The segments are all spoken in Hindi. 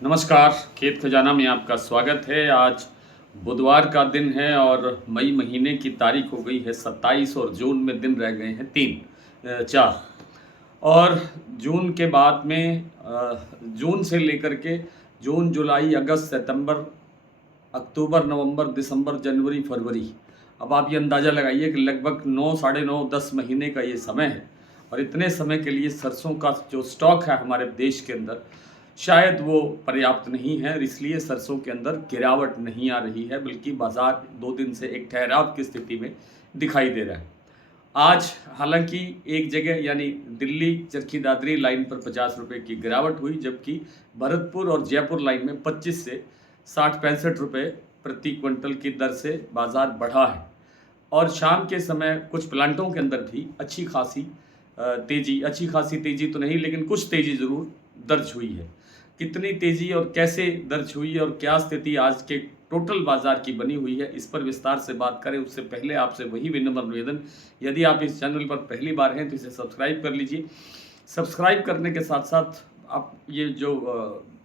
नमस्कार, खेत खजाना में आपका स्वागत है। आज बुधवार का दिन है और मई महीने की तारीख हो गई है 27 और जून में दिन रह गए हैं 4। और जून के बाद में जून से लेकर के जून, जुलाई, अगस्त, सितंबर, अक्टूबर, नवंबर, दिसंबर, जनवरी, फरवरी, अब आप ये अंदाज़ा लगाइए कि लगभग 9, साढ़े 9, 10 महीने का ये समय है। और इतने समय के लिए सरसों का जो स्टॉक है हमारे देश के अंदर, शायद वो पर्याप्त नहीं है और इसलिए सरसों के अंदर गिरावट नहीं आ रही है, बल्कि बाज़ार 2 दिन से एक ठहराव की स्थिति में दिखाई दे रहा है। आज हालांकि एक जगह यानी दिल्ली चरखी दादरी लाइन पर 50 रुपये की गिरावट हुई, जबकि भरतपुर और जयपुर लाइन में 25 से 60-65 रुपये प्रति क्विंटल की दर से बाज़ार बढ़ा है। और शाम के समय कुछ प्लांटों के अंदर भी अच्छी खासी तेज़ी तो नहीं, लेकिन कुछ तेज़ी ज़रूर दर्ज हुई है। कितनी तेज़ी और कैसे दर्ज हुई है और क्या स्थिति आज के टोटल बाज़ार की बनी हुई है, इस पर विस्तार से बात करें उससे पहले आपसे वही विनम्र निवेदन, यदि आप इस चैनल पर पहली बार हैं तो इसे सब्सक्राइब कर लीजिए। सब्सक्राइब करने के साथ साथ आप ये जो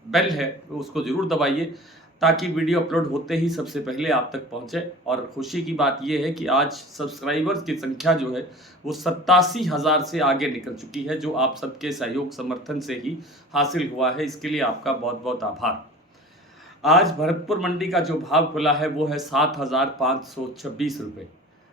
बेल है उसको ज़रूर दबाइए, ताकि वीडियो अपलोड होते ही सबसे पहले आप तक पहुंचे। और खुशी की बात यह है कि आज सब्सक्राइबर्स की संख्या जो है वो 87,000 से आगे निकल चुकी है, जो आप सबके सहयोग समर्थन से ही हासिल हुआ है। इसके लिए आपका बहुत बहुत आभार। आज भरतपुर मंडी का जो भाव खुला है वो है 7,526 रुपये,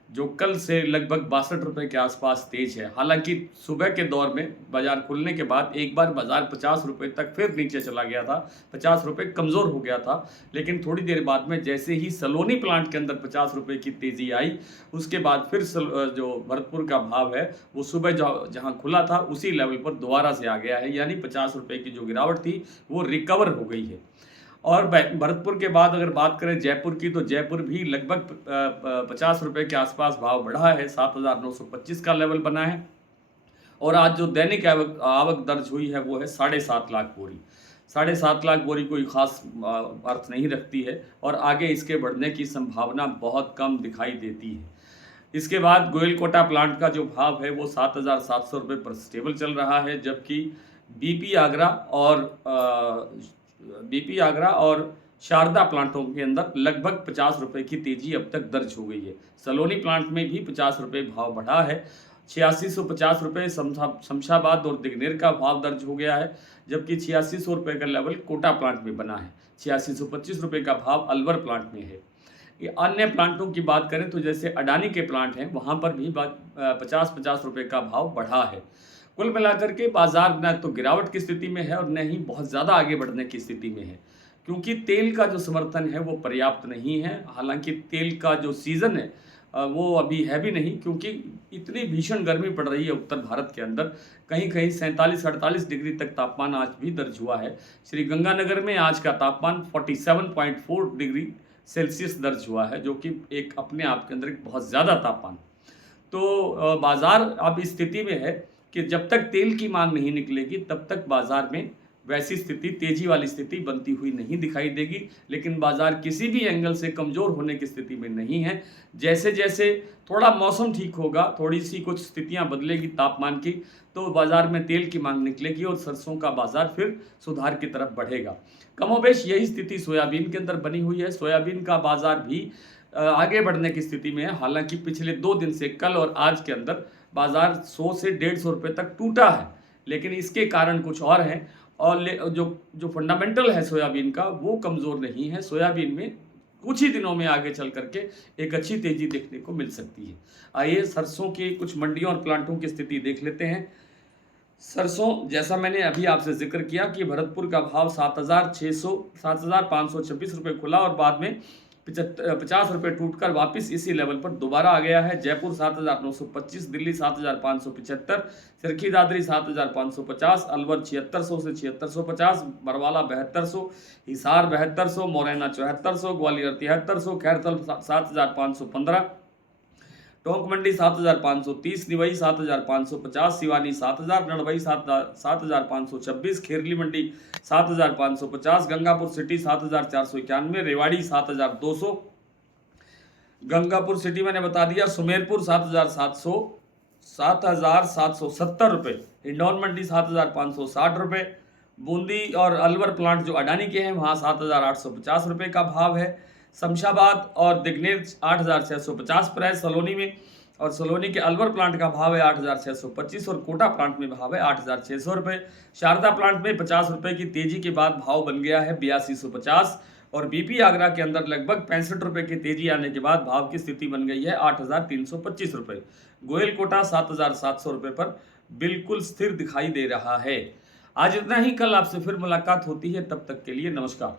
जो कल से लगभग 62 रुपये के आसपास तेज है। हालांकि सुबह के दौर में बाजार खुलने के बाद एक बार बाजार 50 रुपये तक फिर नीचे चला गया था, 50 रुपये कमज़ोर हो गया था। लेकिन थोड़ी देर बाद में जैसे ही सलोनी प्लांट के अंदर 50 रुपये की तेज़ी आई, उसके बाद फिर जो भरतपुर का भाव है वो सुबह जहाँ खुला था उसी लेवल पर दोबारा से आ गया है, यानी 50 रुपये की जो गिरावट थी वो रिकवर हो गई है। और भरतपुर के बाद अगर बात करें जयपुर की, तो जयपुर भी लगभग 50 रुपये के आसपास भाव बढ़ा है, 7,925 का लेवल बना है। और आज जो दैनिक आवक दर्ज हुई है वो है 7.5 लाख बोरी। 7.5 लाख बोरी कोई ख़ास अर्थ नहीं रखती है और आगे इसके बढ़ने की संभावना बहुत कम दिखाई देती है। इसके बाद गोयलकोटा प्लांट का जो भाव है वो 7,700 रुपये पर स्टेबल चल रहा है, जबकि बीपी आगरा और शारदा प्लांटों के अंदर लगभग 50 रुपये की तेज़ी अब तक दर्ज हो गई है। सलोनी प्लांट में भी 50 रुपये भाव बढ़ा है, 8650 रुपये शमशाबाद और दिगनेर का भाव दर्ज हो गया है, जबकि 8600 रुपये का लेवल कोटा प्लांट में बना है। 8625 रुपये का भाव अलवर प्लांट में है। ये अन्य प्लांटों की बात करें तो जैसे अडानी के प्लांट हैं, वहाँ पर भी 50-50 रुपये का भाव बढ़ा है। कुल मिलाकर के बाजार न तो गिरावट की स्थिति में है और न ही बहुत ज़्यादा आगे बढ़ने की स्थिति में है, क्योंकि तेल का जो समर्थन है वो पर्याप्त नहीं है। हालांकि तेल का जो सीज़न है वो अभी है भी नहीं, क्योंकि इतनी भीषण गर्मी पड़ रही है उत्तर भारत के अंदर। कहीं कहीं 47-48 डिग्री तक तापमान आज भी दर्ज हुआ है। श्री गंगानगर में आज का तापमान 47.4 डिग्री सेल्सियस दर्ज हुआ है, जो कि एक अपने आप के अंदर एक बहुत ज़्यादा तापमान। तो बाज़ार अब इस स्थिति में है कि जब तक तेल की मांग नहीं निकलेगी तब तक बाज़ार में वैसी स्थिति, तेज़ी वाली स्थिति बनती हुई नहीं दिखाई देगी। लेकिन बाज़ार किसी भी एंगल से कमज़ोर होने की स्थिति में नहीं है। जैसे जैसे थोड़ा मौसम ठीक होगा, थोड़ी सी कुछ स्थितियां बदलेगी तापमान की, तो बाज़ार में तेल की मांग निकलेगी और सरसों का बाज़ार फिर सुधार की तरफ बढ़ेगा। कमोबेश यही स्थिति सोयाबीन के अंदर बनी हुई है। सोयाबीन का बाज़ार भी आगे बढ़ने की स्थिति में है। हालांकि पिछले 2 दिन से, कल और आज के अंदर, बाज़ार 100 से 150 रुपये तक टूटा है, लेकिन इसके कारण कुछ और हैं। और जो फंडामेंटल है सोयाबीन का वो कमज़ोर नहीं है। सोयाबीन में कुछ ही दिनों में आगे चल करके एक अच्छी तेज़ी देखने को मिल सकती है। आइए सरसों की कुछ मंडियों और प्लांटों की स्थिति देख लेते हैं। सरसों, जैसा मैंने अभी आपसे जिक्र किया कि भरतपुर का भाव 7,526 रुपये खुला और बाद में 50 रुपये टूटकर वापस इसी लेवल पर दोबारा आ गया है। जयपुर 7,925, दिल्ली 7,575, चरखी दादरी 7,550, अलवर 7600 से 7650, बरवाला 7200, हिसार 7200, मोरैना 7400, ग्वालियर 7300, खैरथल 7,515, टोंक मंडी 7,530, निवई 7,550, सिवानी 7,000, नड़बई 7,526, खेरली मंडी 7,550, गंगापुर सिटी 7,491, रेवाड़ी 7,200, गंगापुर सिटी मैंने बता दिया, सुमेरपुर 7,770 रुपये, इंदौर मंडी 7,560 रुपये, बूंदी और अलवर प्लांट जो अडानी के हैं वहाँ 7,850 रुपये का भाव है। शमशाबाद और दिग्नेर 8,650 प्राइस सलोनी में, और सलोनी के अलवर प्लांट का भाव है 8,625 और कोटा प्लांट में भाव है 8,600 रुपये। शारदा प्लांट में 50 रुपये की तेजी के बाद भाव बन गया है 8250, और बीपी आगरा के अंदर लगभग 65 रुपये की तेजी आने के बाद भाव की स्थिति बन गई है 8,325 रुपये। गोयल कोटा 7,700 रुपये पर बिल्कुल स्थिर दिखाई दे रहा है। आज इतना ही, कल आपसे फिर मुलाकात होती है, तब तक के लिए नमस्कार।